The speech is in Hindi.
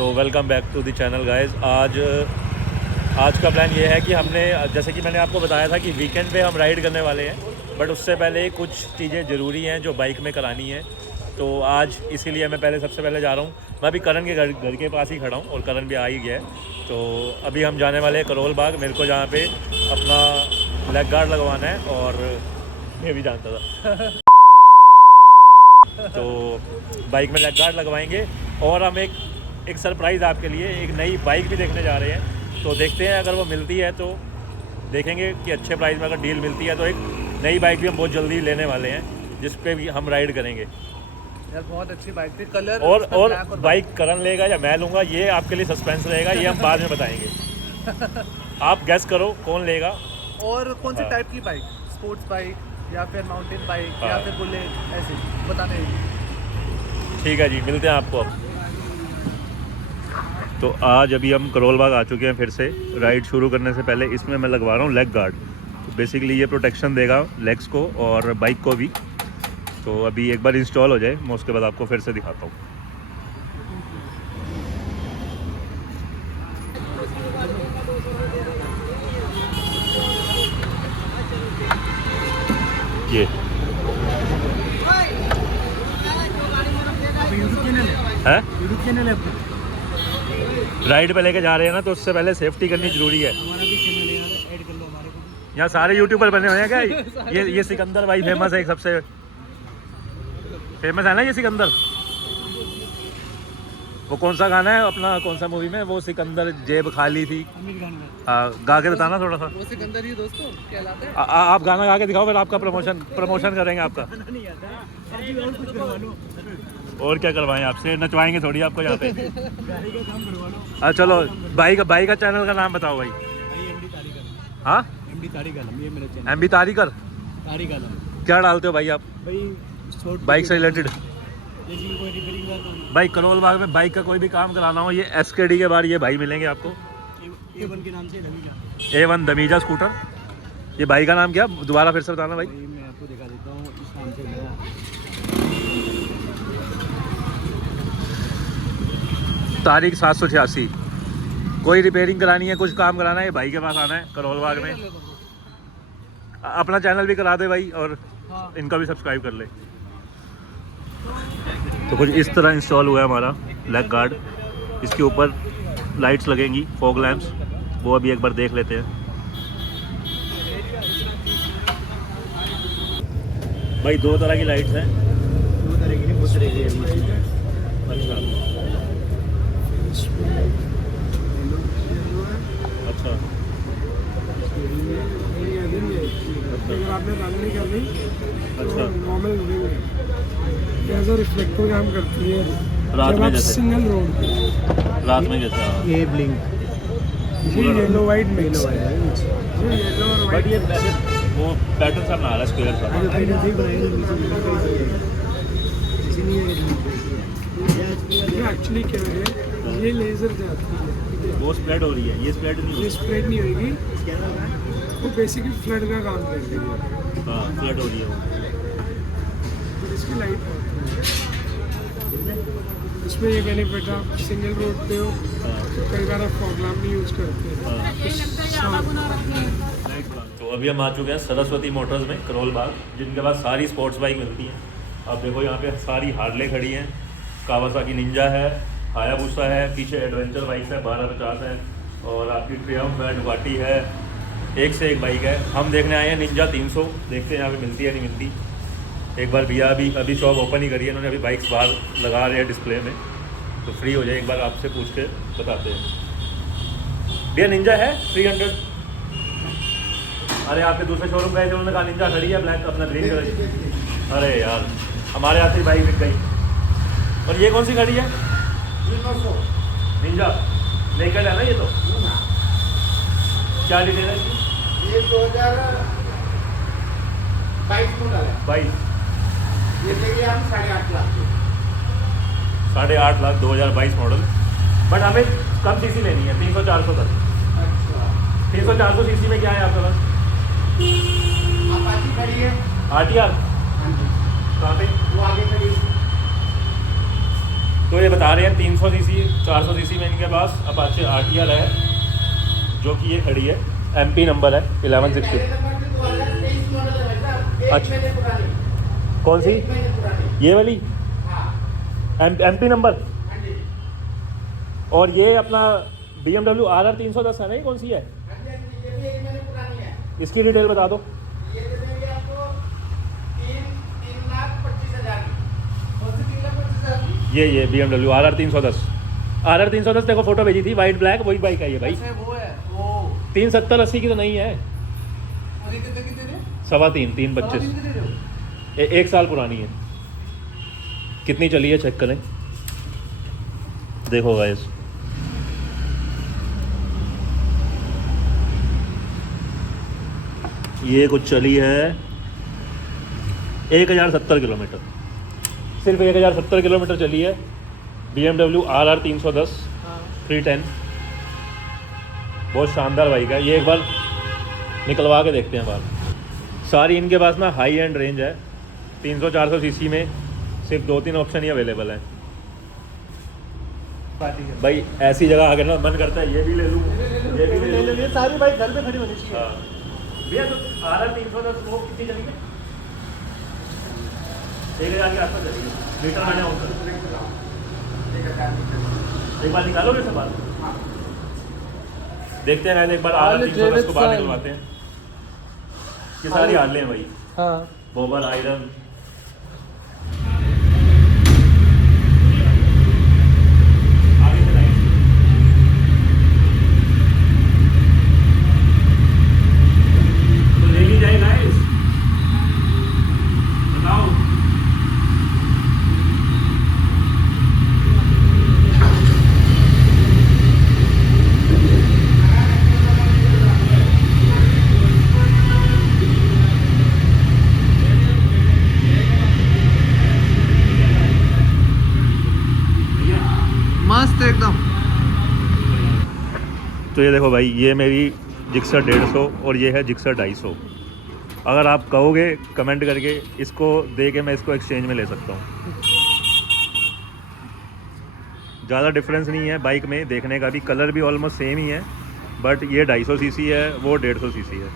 तो welcome back to the channel guys. आज का प्लान ये है कि हमने, जैसे कि मैंने आपको बताया था कि वीकेंड पे हम राइड करने वाले हैं, बट उससे पहले कुछ चीज़ें ज़रूरी हैं जो बाइक में करानी है। तो आज इसीलिए मैं सबसे पहले जा रहा हूँ। मैं अभी करण के घर के पास ही खड़ा हूँ और करण भी आ ही गया है। तो अभी हम जाने वाले हैं करोल बाग। मेरे को जहाँ पे अपना लेग गार्ड लगवाना है, और मैं भी जानता था तो बाइक में लेग गार्ड लगवाएंगे। और हम एक सरप्राइज़ आपके लिए, एक नई बाइक भी देखने जा रहे हैं। तो देखते हैं, अगर वो मिलती है तो देखेंगे कि अच्छे प्राइस में अगर डील मिलती है तो एक नई बाइक भी हम बहुत जल्दी लेने वाले हैं, जिस पे भी हम राइड करेंगे। यार बहुत अच्छी बाइक थी। कलर और बाइक करण लेगा या मैं लूँगा, ये आपके लिए सस्पेंस रहेगा, ये हम बाद में बताएंगे। आप गैस करो कौन लेगा। और कौन सी हाँ। टाइप की बाइक? स्पोर्ट्स बाइक या फिर माउंटेन बाइक हाँ। या फिर बुलेट, ऐसे बताने हैं। ठीक है जी, मिलते हैं आपको अब। तो आज अभी हम करोल बाग आ चुके हैं। फिर से राइड शुरू करने से पहले इसमें मैं लगवा रहा हूँ लेग गार्ड। तो बेसिकली ये प्रोटेक्शन देगा लेग्स को और बाइक को भी। तो अभी एक बार इंस्टॉल हो जाए, मैं उसके बाद आपको फिर से दिखाता हूँ। ये है राइड पे लेके जा रहे हैं ना, तो उससे पहले सेफ्टी करनी जरूरी है। यहाँ सारे यूट्यूबर बने हुए हैं क्या? ये सिकंदर भाई फेमस है, एक सबसे फेमस है ना ये सिकंदर। वो कौन सा गाना है अपना, कौन सा मूवी में वो सिकंदर जेब खाली थी? गा के बताना थोड़ा सा। वो सिकंदर ही दोस्तों कहलाता है। आप गाना गा के दिखाओ, फिर आपका प्रमोशन करेंगे आपका। और क्या करवाएं आपसे, नचवाएंगे थोड़ी आपको यहाँ पे। चलो भाई का चैनल का नाम बताओ भाई। हाँ, MB तारिकर। क्या डालते हो भाई आप बाइक से रिलेटेड? भाई करोल बाग में बाइक का कोई भी काम कराना हो, ये SKD के बाहर ये भाई मिलेंगे आपको। A1 के नाम से दमीजा। A1 दमीजा scooter. ये भाई का नाम क्या, दोबारा फिर से बताना भाई। मैं आपको दिखा देता हूँ, इस नाम से मेरा तारीख 786। कोई रिपेयरिंग करानी है, कुछ काम कराना है, ये भाई के पास आना है करोल बाग में। अपना चैनल भी करा दे भाई, और इनका भी सब्सक्राइब कर ले। तो कुछ इस तरह इंस्टॉल हुआ है हमारा लेग गार्ड। इसके ऊपर लाइट्स लगेंगी, फॉग लैंप्स, वो अभी एक बार देख लेते हैं। भाई दो तरह की लाइट्स हैं। अच्छा अच्छा। आपने रन नहीं कर ली अच्छा, नॉर्मल एज अ रिफ्लेक्टर काम करती है रात जब में आप जैसे सिंगल रोड पे। रात में जैसे। ये ब्लिंक, ये येलो वाइट मिक्स है। ये येलो और बट वाइट ये वो पैटर्न सा बना रहा है, स्क्वायर सा। एक्चुअली क्या है, ये लेजर जाती है, वो स्प्रेड हो रही है, ये स्प्रेड नहीं हो ये रही। स्प्रेड नहीं होगी। वो बेसिकली फ्लड का काम करती है। हाँ, फ्लड हो रही है वो। तो इसकी लाइट इसमें ये बेनिफिट है, आप सिंगल रोड पे हो हाँ, तो कई बार आप फॉग लैम्प नहीं यूज़ करते। हाँ। तो अभी हम आ चुके हैं सरस्वती मोटर्स में करोल बाग, जिनके पास सारी स्पोर्ट्स बाइक मिलती हैं। आप देखो यहाँ पे सारी हार्ले खड़ी हैं, कावासाकी निंजा है, हायाबुसा है, पीछे एडवेंचर बाइक्स है 1250 है, और आपकी ट्रियम्फ है, डुकाटी है, एक से एक बाइक है। हम देखने आए हैं निंजा 300, देखते हैं यहाँ पे मिलती है नहीं मिलती। एक बार भैया अभी शॉप ओपन ही करी है इन्होंने, अभी बाइक्स बाहर लगा रहे हैं डिस्प्ले में। तो फ्री हो जाए, एक बार आपसे पूछ के बताते हैं। भैया निंजा है 300? अरे आपके दूसरे शोरूम गए थे, उन्होंने कहा निंजा खड़ी है ब्लैक, अपना ग्रीन कलर। अरे यार, हमारे हाथ से बाइक बिक गई। और ये कौन सी गाड़ी है? निंजा नेकेड है ना ये? तो क्या डिटेल है इसकी? ये 2022 मॉडल है। 22। ये देखिए हम 8.5 लाख की। 8.5 लाख 2022 मॉडल। बट हमें कम सीसी लेनी है, 300-400 तक। अच्छा, 300-400 सीसी में क्या है आपके पास? अपाची खड़ी है। RTR हाँ जी, कहाँ पे? वो आगे खड़ी है। तो ये बता रहे हैं 300 सीसी 400 सीसी में इनके पास अपाचे RTR है, जो कि ये खड़ी है, MP नंबर है 1160। अच्छा। कौन सी? ये वाली MP नंबर। और ये अपना BMW RR 310 है ना, ये कौन सी है? इसकी डिटेल बता दो। ये BMW RR 310 देखो फोटो भेजी थी, वाइट ब्लैक, वही बाइक है ये भाई। वो है वो 370-80 की तो नहीं है, कितने 3.25 3.25 1 साल पुरानी है। कितनी चली है चेक करें, देखो गाइस। ये कुछ चली है 1070 किलोमीटर, सिर्फ 1070 किलोमीटर चली है। BMW RR 310 310, बहुत शानदार बाइक है। ये एक बार निकलवा के देखते हैं बाहर। सारी इनके पास ना हाई एंड रेंज है, 300-400 सीसी में सिर्फ 2-3 ऑप्शन ही अवेलेबल हैं भाई। ऐसी जगह आके ना मन करता है ये भी ले लूँ, ये भी ले लूँ। ये सारी बाइक घर पे खड़ी होनी चाहिए। हाँ भैया, तो RR 310 वो कितनी चली है? 1000 के आसपास चली है, लीटर मैंने होता। एक बार निकालोगे सब बात, देखते हैं एक बार RR 310 को बाहर निकलवाते हैं। ये सारी हार्ले हैं भाई, हाँ बोबर आयरन। आगे से लाइट तो ले ली जाए गाइस, बताओ। मस्त एकदम। तो ये देखो भाई, ये मेरी जिक्सर 150 और ये है जिक्सर 250। अगर आप कहोगे कमेंट करके, इसको दे के मैं इसको एक्सचेंज में ले सकता हूँ। ज़्यादा डिफरेंस नहीं है बाइक में देखने का भी, कलर भी ऑलमोस्ट सेम ही है, बट ये 250 सीसी है, वो 150 सीसी है।